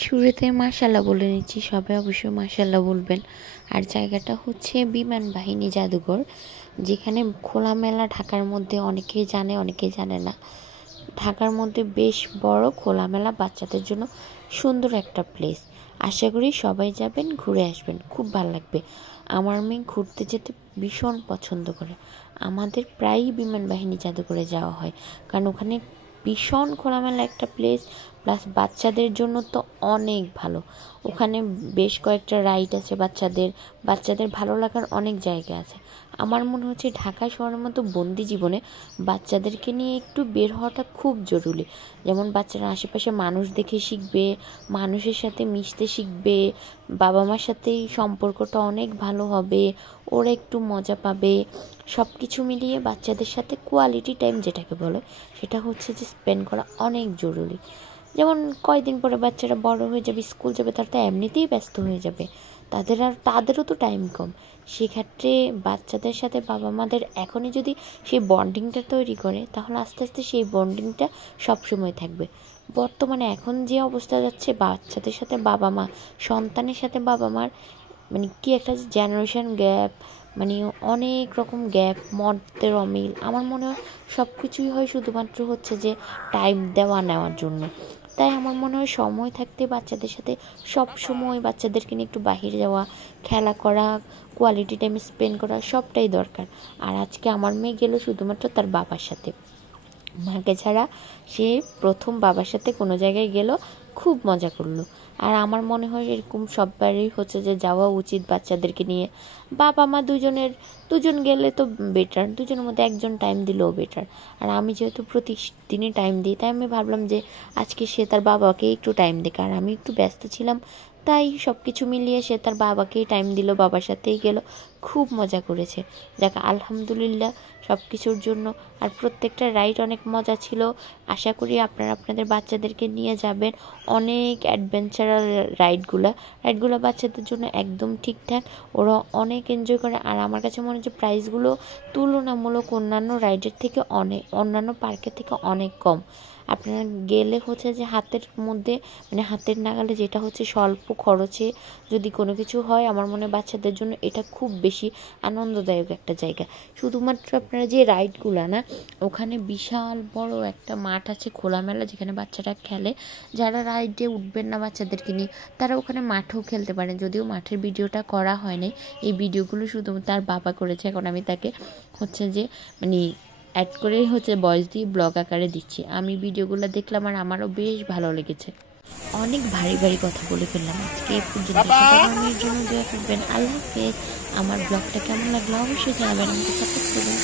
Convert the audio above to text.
শুরুতে মাশাআল্লাহ বলে নিচ্ছি, সবাই অবশ্যই মাশাআল্লাহ বলবেন। আর জায়গাটা হচ্ছে বিমান বাহিনী জাদুঘর, যেখানে খোলামেলা, ঢাকার মধ্যে অনেকেই জানে অনেকেই জানে না। ঢাকার মধ্যে বেশ বড় খোলামেলা বাচ্চাদের জন্য সুন্দর একটা প্লেস। আশা করি সবাই যাবেন, ঘুরে আসবেন, খুব ভালো লাগবে। আমার মেয়ে ঘুরতে যেতে ভীষণ পছন্দ করে। আমাদের প্রায়ই বিমান বাহিনী জাদুঘরে যাওয়া হয়, কারণ ওখানে ভীষণ খোলামেলা একটা প্লেস, প্লাস বাচ্চাদের জন্য তো অনেক ভালো। ওখানে বেশ কয়েকটা রাইড আছে বাচ্চাদের ভালো লাগার অনেক জায়গা আছে। আমার মনে হচ্ছে ঢাকা শহরের মতো বন্দি জীবনে বাচ্চাদেরকে নিয়ে একটু বের হওয়াটা খুব জরুরি। যেমন বাচ্চারা আশেপাশে মানুষ দেখে শিখবে, মানুষের সাথে মিশতে শিখবে, বাবা মার সাথে সম্পর্কটা অনেক ভালো হবে, ওরা একটু মজা পাবে। সব কিছু মিলিয়ে বাচ্চাদের সাথে কোয়ালিটি টাইম যেটাকে বলে, সেটা হচ্ছে যে স্পেন্ড করা অনেক জরুরি। যেমন কয়েকদিন পরে বাচ্চারা বড় হয়ে যাবে, স্কুল যাবে, তারা তো এমনিতেই ব্যস্ত হয়ে যাবে, তাদেরও তো টাইম কম। সেক্ষেত্রে বাচ্চাদের সাথে বাবা মাদের এখনই যদি সেই বন্ডিংটা তৈরি করে, তাহলে আস্তে আস্তে সেই বন্ডিংটা সবসময় থাকবে। বর্তমানে এখন যে অবস্থা যাচ্ছে, বাচ্চাদের সাথে বাবা মা, সন্তানের সাথে বাবা মার মানে কি একটা জেনারেশন গ্যাপ, মানে অনেক রকম গ্যাপ, মতের অমিল। আমার মনে হয় সব কিছুই হয় শুধুমাত্র হচ্ছে যে টাইম দেওয়া নেওয়ার জন্য। তাই আমার মনে হয় সময় থাকতে বাচ্চাদের সাথে সব সময় বাচ্চাদেরকে নিয়ে একটু বাহিরে যাওয়া, খেলা করা, কোয়ালিটি টাইম স্পেন্ড করা সবটাই দরকার। আর আজকে আমার মেয়ে গেল শুধুমাত্র তার বাবার সাথে, মাকে ছাড়া সে প্রথম বাবার সাথে কোনো জায়গায় গেল, খুব মজা করলো। আর আমার মনে হয় এরকম সববারই হচ্ছে যে যাওয়া উচিত বাচ্চাদেরকে নিয়ে। বাবা মা দুজন গেলে তো বেটার, দুজনের মধ্যে একজন টাইম দিলেও বেটার। আর আমি যেহেতু প্রতিদিনই টাইম দিই, তাই আমি ভাবলাম যে আজকে সে তার বাবাকে একটু টাইম দিক। আর আমি একটু ব্যস্ত ছিলাম, তাই সব কিছু মিলিয়ে সে তার বাবাকেই টাইম দিল, বাবার সাথেই গেল, খুব মজা করেছে। যাক আলহামদুলিল্লাহ সব কিছুর জন্য। আর প্রত্যেকটা রাইড অনেক মজা ছিল। আশা করি আপনারা আপনাদের বাচ্চাদেরকে নিয়ে যাবেন। অনেক অ্যাডভেঞ্চারাল রাইডগুলো বাচ্চাদের জন্য একদম ঠিকঠাক, ওরা অনেক এনজয় করে। আর আমার কাছে মনে হচ্ছে প্রাইসগুলো তুলনামূলক অন্যান্য রাইডের থেকে অন্যান্য পার্কের থেকে অনেক কম। আপনারা গেলে হচ্ছে যে হাতের মধ্যে, মানে হাতের নাগালে, যেটা হচ্ছে স্বল্প খরচে যদি কোনো কিছু হয়, আমার মনে হয় বাচ্চাদের জন্য এটা খুব বেশি আনন্দদায়ক একটা জায়গা। শুধুমাত্র আপনারা যে রাইডগুলো না, ওখানে বিশাল বড় একটা মাঠ আছে খোলামেলা, যেখানে বাচ্চারা খেলে। যারা রাইডে উঠবেন না বাচ্চাদেরকে নিয়ে, তারা ওখানে মাঠেও খেলতে পারেন। যদিও মাঠের ভিডিওটা করা হয়নি, এই ভিডিওগুলো শুধু তার বাবা করেছে। এখন আমি তাকে হচ্ছে যে মানে অ্যাড করে হচ্ছে ভয়েস দিয়ে ব্লগ আকারে দিচ্ছি। আমি ভিডিওগুলো দেখলাম আর আমারও বেশ ভালো লেগেছে। অনেক ভারী ভারী কথা বলে ফেললাম আজকে এ পর্যন্ত। সবার জন্য দোয়া করবেন। আল্লাহ হাফেজ। আমার ব্লগটা কেমন লাগলো অবশ্যই জানাবেন, আমাকে সাপোর্ট করবেন।